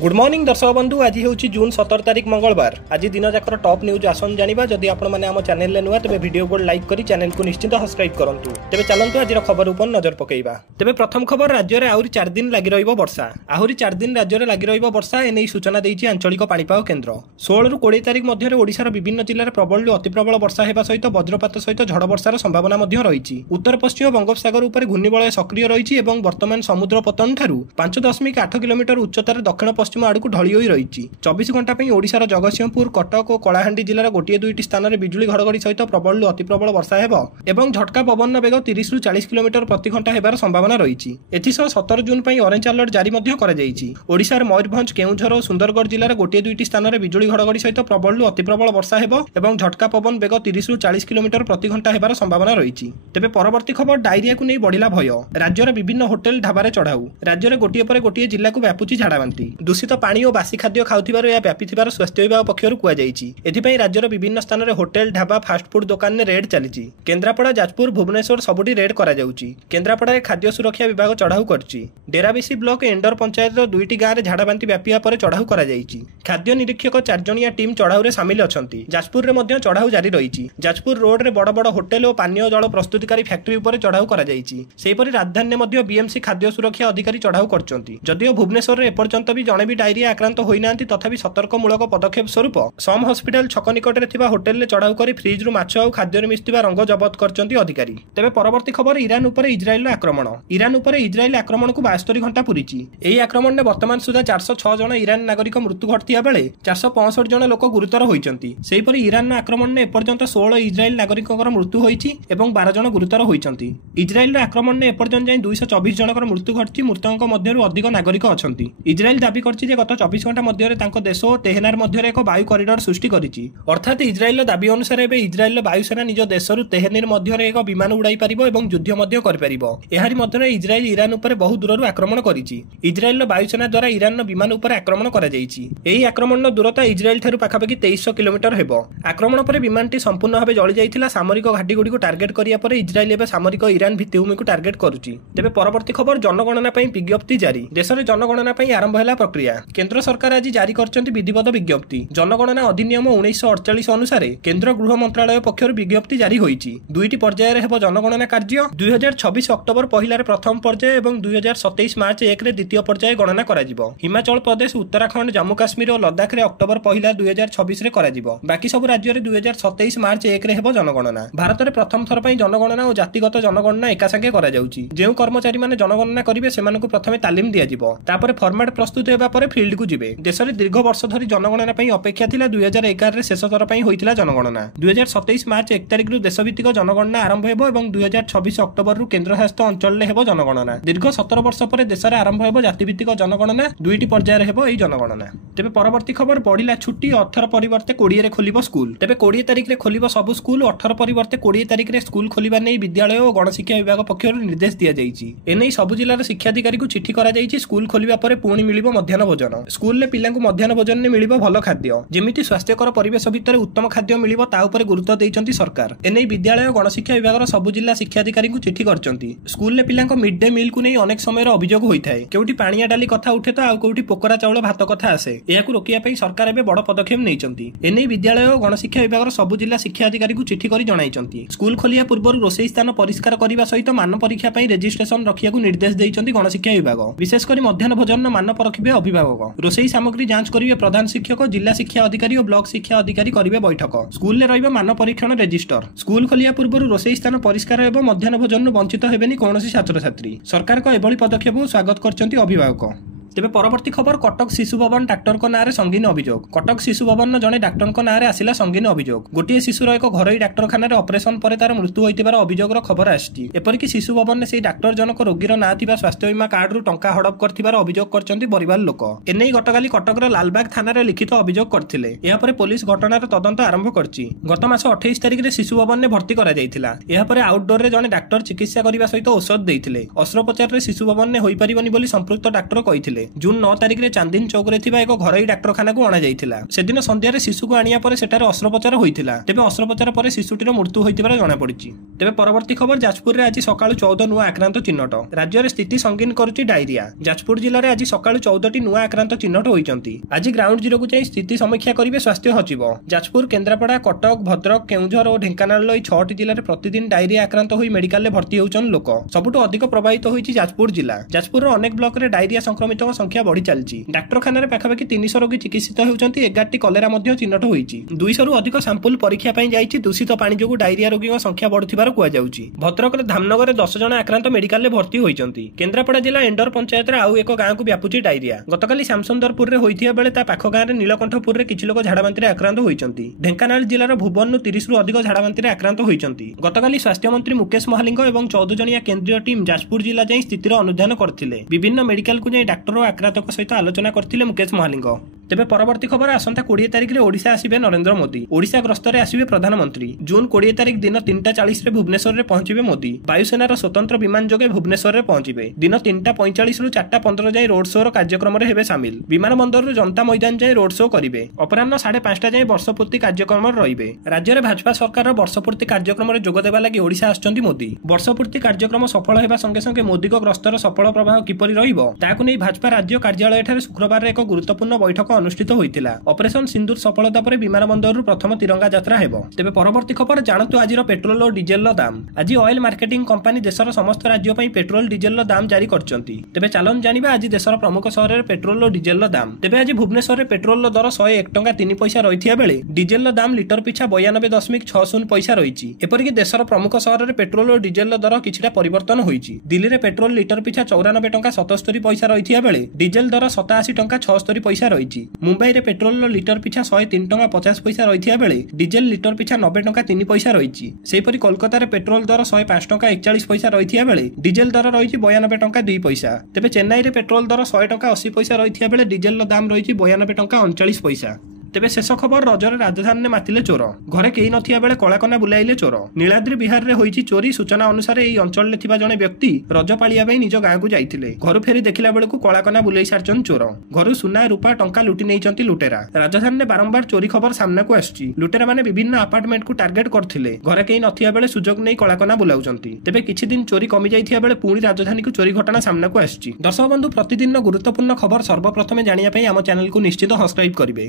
Good morning दर्शक बंधु। आज हूँ जून 17 तारिख मंगलवार। आज दिन जाकर टॉप न्यूज आसन जानिबा। जदि आपण माने आम चैनल नुआ तेरे वीडियो को लाइक करी चैनल को निश्चित सब्सक्राइब करंतु। तेबे चलंतु आज खबर ऊपर नजर पकेइबा। तेबे प्रथम खबर, राज्य में आहुरी 4 दिन लगी रहिबो वर्षा। आहुरी 4 दिन राज्य में लगी रहिबो वर्षा एने सूचना देइछि आंचलिक पाणीपाग केन्द्र। 16 रु 20 तारिख मध्य ओडिशार विभिन्न जिल्ला में प्रबल रु अति प्रबल वर्षा हेबा सहित वज्रपात सहित झड़ वर्षार संभावना मध्य रहिछि। उत्तर पश्चिम बंगोपसागर उपर घूर्णिबलय सक्रिय रहिछि एवं वर्तमान समुद्र पतन ठारू 5.8 किलोमीटर उच्चतार दक्षिण पश्चिम आड़क ढली होई रहिछि। 24 घंटा पर ओडिशार जगतसिंहपुर, कटक और कलाहांडी जिलार गोटे दुईटी स्थान में बिजुली घड़घड़ी सहित प्रबल अति प्रबल वर्षा हेबो एवं झटका पवन बेग 30 रु 40 किलोमीटर प्रति घंटा हेबार संभावना रहिछि। एथिसह 17 जून पर ऑरेंज अलर्ट जारी मध्य करा जाइछि। ओडिशार मयूरभंज, केउंझर और सुंदरगढ़ जिलार गोटे दुईटी स्थान में बिजुली घड़घड़ी सहित प्रबल अति प्रबल वर्षा हेबो एवं झटका पवन बेग 30 रु 40 किलोमीटर प्रति घंटा हेबार संभावना रहिछि। तेबे परवर्ती खबर, डायरिया को नहीं बढ़िला भय। राज्यर विभिन्न होटेल ढाबारे चढ़ाऊ। राज्यर गोटे पर गोटे जिला को व्यापुछि झाड़ाबांती। दूषित पानी और बासी खाद्य खाउथिबार या व्यापिथिबार स्वास्थ्य विभाग पक्षरु कुआ जाइछि। एथिपई राज्यर विभिन्न स्थान में होटेल, ढाबा, फास्टफुड दुकान में रेड चलीछि। केन्द्रापड़ा, जाजपुर, भुवनेश्वर सबुठी रेड करा जाउछि। केन्द्रापड़ा खाद्य सुरक्षा विभाग चढ़ाऊ करछि। डेराबिसी ब्लॉक एंडर पंचायत दुईटी गाँव में झाड़ाबांती व्यापिया पर चढ़ाऊ करा जाइछि। खाद्य निरीक्षक 4 जणिया टीम चढ़ाऊ रे शामिल अछंती। जाजपुर रे मध्य चढ़ाऊ जारी रहिछि। जाजपुर रोड रे बड़ बड़ होटेल और पानीय जल प्रस्तुतिकारी फैक्ट्री उपर चढ़ाऊ करा जाइछि। सेहिपरि राजधानी मध्य बीएमसी खाद्य सुरक्षा अधिकारी चढ़ाऊ करछंती। जदिओ भुवनेश्वर रे एपर्यंत भी जणे भी डायरिया आक्रांत होइनांती, तथापि सतर्कमूलक पदक्षेप स्वरूप सम हॉस्पिटल छक निकट में थिबा होटेल में चढ़ाऊ कर फ्रिज रु माछ और खाद्य मिशुवा रंग जबत करछंती अधिकारी। तेबे परवर्ती खबर, ईरान उपर इजराइल आक्रमण। ईरान उपर इजराइल आक्रमण को 72 घंटा पूरीछि। एही आक्रमण में वर्तमान सुधा 406 जन ईरान नागरिक मृत्यु घटिया बेले 465 जन लोक गुरुतर होइछंती। सेहिपरि ईरान आक्रमण में एपर्यंत 16 इजराइल नागरिकଙ୍କର मृत्यु होइछि एवं 12 जन गुरुतर होइछंती। इजराइल आक्रमण में एपर्यंत जाय 224 जनकर मृत्यु घटिछि। मृतकଙ୍କ मध्यरु अधिक नागरिक अछंती। इजराइल दाबी करछि जे गत 24 घंटा मध्य तांको देश और तेहनार मध्य एक वायु कॉरिडोर सृष्टि करिछि। अर्थात इजराइल दाबी अनुसार एबे इजराइल वायुसेना निज देशरु तेहनीर मध्य एक विमान उड़ाई पारिबो एवं युद्ध मध्य करि पारिबो। एहारी मध्य इजराइल ईरान उपर बहु दूररु आक्रमण करिछि। इजराइल वायुसेना द्वारा ईरान विमान उपर आक्रमण करा जाइछि। एही आक्रमणर दूरता इजराइल ठारु पाखापाखि 2300 किलोमीटर हेबो। आक्रमण पर विमानटी संपूर्ण भावे जळि जाइथिला। सामरिक घाटी गुडी को टार्गेट करिया पर इजराइल एबे सामरिक ईरान भित्तिभूमि को टार्गेट करूछि। तेबे परवर्ती खबर, जनगणना पई विज्ञप्ति जारी। देशरे जनगणना पई आरंभ हैला प्रक्रिया। केंद्र सरकार आज जारी करछन्ती विधिवत विज्ञप्ति। जनगणना अधिनियम 1948 अनुसार केंद्र गृह मंत्रालय पक्षर विज्ञप्ति जारी होइछि। दुईटी पर्याय रे हेबो जनगणना कार्य। 2026 अक्टोबर पहिला रे प्रथम पर्याय एवं 2027 मार्च 1 रे द्वितीय पर्याय गणना करा जिवो। हिमाचल प्रदेश, उत्तराखंड, जम्मू काश्मीर और लद्दाख रे अक्टोबर पहिला 2026 रे करा जिवो। बाकी सब राज्य रे 2027 मार्च 1 रे हेबो जनगणना। भारत रे प्रथम थर पई जनगणना और जातिगत जनगणना एका संगे करा जाउछि। जेउ कर्मचारी माने जनगणना करिवे सेमानकु प्रथमे तालीम दिया जिवो। तापर फॉर्मेट प्रस्तुत हेबा परे फील्ड को जिवे। देश रे दीर्घ वर्ष धरि जनगणना पई अपेक्षा थिला। 2011 रे शेष थर पई होइतिला जनगणना। 2027 मार्च 1 तारिख रु देशभित्तिक जनगणना आरंभ हेबो एवं 2026 अक्टोबर रु केन्द्रशासित अंचल रे हेबो जनगणना। दीर्घ 17 वर्ष पर देश रे आरंभ हेबो जातिभित्तिक जनगणना। दुईटी पर्याय रे हेबो एई जनगणना। तेबे परवर्ती खबर, बढ़िला छुट्टी। 18 परिवर्ते 20 रे खोलिबो स्कूल। तेबे 20 तारिख रे खोलिबो सब स्कूल। 18 परिवर्ते 20 तारिख रे स्कूल खोलिबा नै विद्यालय और गणशिक्षा विभाग पक्षरु निर्देश दिया जाइछि। एनै सब जिल्लार शिक्षाधिकारी को चिठी करा जाइछि। स्कूल खोलिबा परे पुणी मिलिबो मध्याह्न भोजन। स्कूल रे पिलांकु मध्याह्न भोजन ने मिलिबो भल खाद्य। जेमिति स्वास्थ्यकर परिवेश भितर उत्तम खाद्य मिलिबो ता उपर गुरुत्व दैछन्ती सरकार। एनै विद्यालय और गणशिक्षा विभाग सब जिला शिक्षाधिकारी को चिठी करछन्ती। स्कूल रे पिलांक मिड डे मील को नै अनेक समय रे अभियोग होइथाय। केउटी पानिया डाली कथा उठे तो आ केउटी पोकरा चाउल भात कथा आसे। एहाकु रोकिया पई सरकार एबे बड़ पदक्षेप नैछन्ती। एनै विद्यालय और गणशिक्षा विभाग सब जिला शिक्षा अधिकारी को चिठी करी जणाइछन्ती। स्कूल खोलिया पूर्व रोषेई स्थान परिष्कार करिबा सहित मान परीक्षा पई रेजिस्ट्रेशन रखिया को निर्देश दैछन्ती गणशिक्षा विभाग। विशेष करी मध्याह्न भोजन मान परखिबे अभिभावक। रोषेई सामग्री जांच करिवे प्रधान शिक्षक, जिला शिक्षा अधिकारी और ब्लॉक शिक्षा अधिकारी करिवे बैठक। स्कूल रे रहिबे मान परीक्षण रेजिस्टर। स्कूल खोलिया पूर्व रोषेई स्थान परिष्कार एवं मध्याह्न भोजन वंचित हेबेनी कौनसी छात्र छात्री। सरकार को एभली पदक्षेप स्वागत करछन्ती अभिभावक। तेबे परवर्ती खबर, कटक शिशु भवन डाक्टर को नारे संगीन अभियोग। कटक शिशु भवन जने डाक्टर को नारे आसिला संगीन अभियोग। गोटे शिशुर एक घरोई डाक्तरखाना रे ऑपरेशन पर तार मृत्यु होइतिबार अभियोगर खबर आछि। एपरिक शिशु भवन ने सेही डाक्टर जनक रोगीर ना थिबा स्वास्थ्य बीमा कार्ड रु टंका हड़प करथिबार अभियोग करचंती परिवार लोक। एनै गतकाली कटकर लालबाग थाना रे लिखित अभियोग करथिले। एहा परे पुलिस घटनार तदंत आरंभ करछि। गत मास 28 तारिख रे शिशु भवन ने भर्ती करा जाइथिला। एहा परे आउटडोर रे जने डाक्टर चिकित्सा करिबा सहित औषध दैथिले। अस्त्रोपचार रे शिशु भवन ने होई परिबनी बोली संपृक्त डाक्टर कहिथिले। କରିଥିଲେ। ଜୁନ୍ 9 ତାରିଖରେ ଚାନ୍ଦିନୀ ଚୌକରେ ଥିବା ଏକ ଘରୋଇ ଡାକ୍ତରଖାନାକୁ ଅଣାଯାଇଥିଲା। ସେଦିନ ସନ୍ଧ୍ୟାରେ ଶିଶୁକୁ ଆଣିବା ପରେ ସେଠାରେ ଅସ୍ତ୍ରୋପଚାର ହୋଇଥିଲା। ତେବେ ଅସ୍ତ୍ରୋପଚାର ପରେ ଶିଶୁଟିର ମୃତ୍ୟୁ ହୋଇଥିବାର ଜଣାପଡ଼ିଛି। ତେବେ ପରବର୍ତ୍ତୀ ଖବର ଜାଜପୁରରେ ଆଜି ସକାଳୁ 14 ନୂଆ ଆକ୍ରାନ୍ତ ଚିହ୍ନଟ। ରାଜ୍ୟରେ ସ୍ଥିତି ସଙ୍ଗୀନ କରୁଛି ଡାଇରିଆ। ଯାଜପୁର ଜିଲ୍ଲାରେ ଆଜି ସକାଳୁ 14ଟି ନୂଆ ଆକ୍ରାନ୍ତ ଚିହ୍ନଟ ହୋଇଛନ୍ତି। ଆଜି ଗ୍ରାଉଣ୍ଡ ଜିରୋକୁ ଯାଇ ସ୍ଥିତି ସମୀକ୍ଷା କରିବେ ସ୍ୱାସ୍ଥ୍ୟ ସଚିବ। ଯାଜପୁର, କେନ୍ଦ୍ରାପଡ଼ା, କଟକ, ଭଦ୍ରକ, କେଉଁଝର ଓ ଢେଙ୍କାନାଳର ଏହି 6ଟି ଜିଲ୍ଲାରେ ପ୍ରତିଦିନ ଡାଇରିଆ ଆକ୍ରାନ୍ତ ହୋଇ ମେଡିକାଲରେ ଭର୍ତ୍ତି ହେଉଛନ୍ତି ଲୋକ। ସବୁଠୁ ଅଧିକ ପ୍ରଭାବିତ ହୋଇଛି ଯାଜପୁର ଜିଲ୍ଲା। ଯାଜପୁରର ଅନେକ ବ୍ଲକରେ ଡାଇରିଆ ସଂକ୍ରମିତଙ୍କ ସଂଖ୍ୟା ବଢ଼ି ଚାଲିଛି। ଡାକ୍ତରଖାନାରେ ପାଖାପାଖି 300 ରୋଗୀ ଚିକିତ୍ସିତ ହେଉଛନ୍ତି। 11ଟି କଲେରା ମଧ୍ୟ ଚିହ୍ନଟ ହୋଇଛି। 200ରୁ ଅଧିକ ସାମ୍ପଲ ପରୀକ୍ଷା ପାଇଁ ଯାଇଛି। ଦୂଷିତ ପାଣି ଯୋଗୁଁ ଡାଇରିଆ ରୋଗୀଙ୍କ ସଂଖ୍ୟା ବଢୁଥିବାର କୁହାଯାଉଛି। ଭଦ୍ରକରେ ଧାମନଗରରେ 10 ଜଣ ଆକ୍ରାନ୍ତ ମେଡିକାଲରେ ଭର୍ତ୍ତି ହୋଇଛନ୍ତି। କେନ୍ଦ୍ରାପଡ଼ା ଜିଲ୍ଲା ଏଣ୍ଡର ପଞ୍ଚାୟତର ଆଉ ଏକ ଗାଁକୁ ବ୍ୟାପୁଛି ଡାଇରିଆ। ଗତକାଲି ଶ୍ୟାମସୁନ୍ଦରପୁରରେ ହୋଇଥିବା ବେଳେ ତା ପାଖ ଗାଁରେ ନୀଳକଣ୍ଠପୁରରେ କିଛି ଲୋକ ଝାଡାବାନ୍ତିରେ ଆକ୍ରାନ୍ତ ହୋଇଛନ୍ତି। ଢେଙ୍କାନାଳ ଜିଲ୍ଲାର ଭୁବନରୁ 30ରୁ ଅଧିକ ଝାଡାବାନ୍ତିରେ ଆକ୍ରାନ୍ତ ହୋଇଛନ୍ତି। ଗତକାଲି ସ୍ୱାସ୍ଥ୍ୟମନ୍ତ୍ରୀ ମୁକେଶ ମହାଲିଙ୍ଗ ଏବଂ 14 ଜଣିଆ କେନ୍ଦ୍ରୀୟ ଟିମ୍ ଯାଜପୁର ଜିଲ୍ଲା ଯାଇ ସ୍ଥିତିର ଅନୁଧ୍ୟାନ କରିଥିଲେ। ବିଭିନ୍ନ ମେଡିକାଲକୁ ଯାଇ ଡାକ୍ତର ଓ ଆକ୍ରାନ୍ତଙ୍କ ସହିତ ଆଲୋଚନା କରିଥିଲେ ମୁକେଶ ମହାଲିଙ୍ଗ। ତେବେ ପରବର୍ତ୍ତୀ ଖବର, ଆସନ୍ତା 20 ତାରିଖରେ ଓଡ଼ିଶା ଆସିବେ ନରେନ୍ଦ୍ର ମୋଦି। ଓଡ଼ିଶା ଗସ୍ତରେ ଆସିବେ ପ୍ରଧାନମନ୍ତ୍ରୀ। ଜୁନ୍ 20 ତାରିଖ ଦିନ 3:40ରେ ଭୁବନେଶ୍ୱରରେ ପହଞ୍ଚିବେ ମୋଦି। ବାୟୁସେନାର ସ୍ୱତନ୍ତ୍ର ବିମାନ ଯୋଗେ ଭୁବନେଶ୍ୱରରେ ପହଞ୍ଚିବେ। ଦିନ 3:45ରୁ 4:15 ଯାଏଁ ରୋଡ୍ ଶୋର କାର୍ଯ୍ୟକ୍ରମରେ ହେବେ ସାମିଲ। ବିମାନ ବନ୍ଦରରୁ ଜନତା ମଇଦାନ ଯାଏଁ ରୋଡ୍ ଶୋ କରିବେ। ଅପରାହ୍ନ 5:30ଟା ଯାଏଁ ବର୍ଷପୂର୍ତ୍ତି କାର୍ଯ୍ୟକ୍ରମରେ ରହିବେ। ରାଜ୍ୟରେ ଭାଜପା ସରକାରର ବର୍ଷପୂର୍ତ୍ତି କାର୍ଯ୍ୟକ୍ରମରେ ଯୋଗ ଦେବା ଲାଗି ଓଡ଼ିଶା ଆସୁଛନ୍ତି ମୋଦି। ବର୍ଷପୂର୍ତ୍ତି କାର୍ଯ୍ୟକ୍ରମ ସଫଳ ହେବା ସଙ୍ଗେ ସଙ୍ଗେ ମୋଦିଙ୍କ ଗସ୍ତର ସଫଳ ପ୍ରଭାବ କିପରି ରହିବ ତାହାକୁ ନେଇ ଭାଜପା ରାଜ୍ୟ କାର୍ଯ୍ୟାଳୟଠାରେ ଶୁକ୍ରବାର ଏକ ଗୁରୁତ୍ୱପୂର୍ଣ୍ଣ ବୈଠକ ଅନୁଷ୍ଠିତ ହୋଇଥିଲା। ଅପରେସନ ସିନ୍ଦୁର ସଫଳତା ପରେ ବିମାନ ବନ୍ଦରରୁ ପ୍ରଥମ ତିରଙ୍ଗା ଯାତ୍ରା ହେବ। ତେବେ ପରବର୍ତ୍ତୀ ଖବର, ଜାଣନ୍ତୁ ଆଜିର ପେଟ୍ରୋଲ ଓ ଡିଜେଲର ଦାମ। ଆଜି ଅଏଲ ମାର୍କେଟିଂ କମ୍ପାନୀ ଦେଶର ସମସ୍ତ ରାଜ୍ୟ ପାଇଁ ପେଟ୍ରୋଲ ଡିଜେଲର ଦାମ ଜାରି କରିଛନ୍ତି। ତେବେ ଚାଲନ୍ତୁ ଜାଣିବା ଆଜି ଦେଶର ପ୍ରମୁଖ ସହରରେ ପେଟ୍ରୋଲ ଓ ଡିଜେଲର ଦାମ। ତେବେ ଆଜି ଭୁବନେଶ୍ୱରରେ ପେଟ୍ରୋଲର ଦର 101 ଟଙ୍କା 3 ପଇସା ରହିଥିବା ବେଳେ ଡିଜେଲର ଦାମ ଲିଟର ପିଛା 92.60 ପଇସା ରହିଛି। ଏପରିକି ଦେଶର ପ୍ରମୁଖ ସହରରେ ପେଟ୍ରୋଲ ଓ ଡିଜେଲର ଦର କିଛିଟା ପରିବର୍ତ୍ତନ ହୋଇଛି। ଦିଲ୍ଲୀରେ ପେଟ୍ରୋଲ ଲିଟର ପିଛା 94 ଟଙ୍କା 77 ପଇସା ରହିଥିବା ବେଳେ ଡିଜେଲ ଦର 87 ଟଙ୍କା 76 ପଇସା ରହିଛି। ମୁମ୍ବାଇରେ ପେଟ୍ରୋଲର ଲିଟର ପିଛା 103 ଟଙ୍କା 50 ପଇସା ରହିଥିବା ବେଳେ ଡିଜେଲ ଲିଟର ପିଛା 90 ଟଙ୍କା 3 ପଇସା ରହିଛି। ସେହିପରି କୋଲକାତାରେ ପେଟ୍ରୋଲ ଦର 105 ଟଙ୍କା 41 ପଇସା ରହିଥିବା ବେଳେ ଡିଜେଲ ଦର ରହିଛି 92 ଟଙ୍କା 2 ପଇସା। ତେବେ ଚେନ୍ନାଇରେ ପେଟ୍ରୋଲ ଦର 100 ଟଙ୍କା 80 ପଇସା ରହିଥିବା ବେଳେ ଡିଜେଲର ଦାମ ରହିଛି 92 ଟଙ୍କା 39 ପଇସା। ତେବେ ଶେଷ ଖବର, ରଜରେ ରାଜଧାନୀରେ ମାତିଲେ ଚୋର। ଘରେ କେହି ନଥିବା ବେଳେ କଳାକନା ବୁଲାଇଲେ ଚୋର। ନୀଳାଦ୍ରି ବିହାରରେ ହୋଇଛି ଚୋରି। ସୂଚନା ଅନୁସାରେ ଏହି ଅଞ୍ଚଳରେ ଥିବା ଜଣେ ବ୍ୟକ୍ତି ରଜ ପାଳିବା ପାଇଁ ନିଜ ଗାଁକୁ ଯାଇଥିଲେ। ଘରୁ ଫେରି ଦେଖିଲା ବେଳକୁ କଳାକନା ବୁଲେଇ ସାରିଛନ୍ତି ଚୋର। ଘରୁ ସୁନା, ରୂପା, ଟଙ୍କା ଲୁଟି ନେଇଛନ୍ତି ଲୁଟେରା। ରାଜଧାନୀରେ ବାରମ୍ବାର ଚୋରି ଖବର ସାମ୍ନାକୁ ଆସୁଛି। ଲୁଟେରାମାନେ ବିଭିନ୍ନ ଆପାର୍ଟମେଣ୍ଟକୁ ଟାର୍ଗେଟ କରିଥିଲେ। ଘରେ କେହି ନଥିବା ବେଳେ ସୁଯୋଗ ନେଇ କଳାକନା ବୁଲାଉଛନ୍ତି। ତେବେ କିଛି ଦିନ ଚୋରି କମି ଯାଇଥିବା ବେଳେ ପୁଣି ରାଜଧାନୀକୁ ଚୋରି ଘଟଣା ସାମ୍ନାକୁ ଆସିଛି। ଦର୍ଶକ ବନ୍ଧୁ, ପ୍ରତିଦିନ ଗୁରୁତ୍ୱପୂର୍ଣ୍ଣ ଖବର ସର୍ବପ୍ରଥମେ ଜାଣିବା ପାଇଁ ଆମ ଚ୍ୟାନେଲକୁ ନିଶ୍ଚିତ ସବସ୍କ୍ରାଇବ କରିବେ।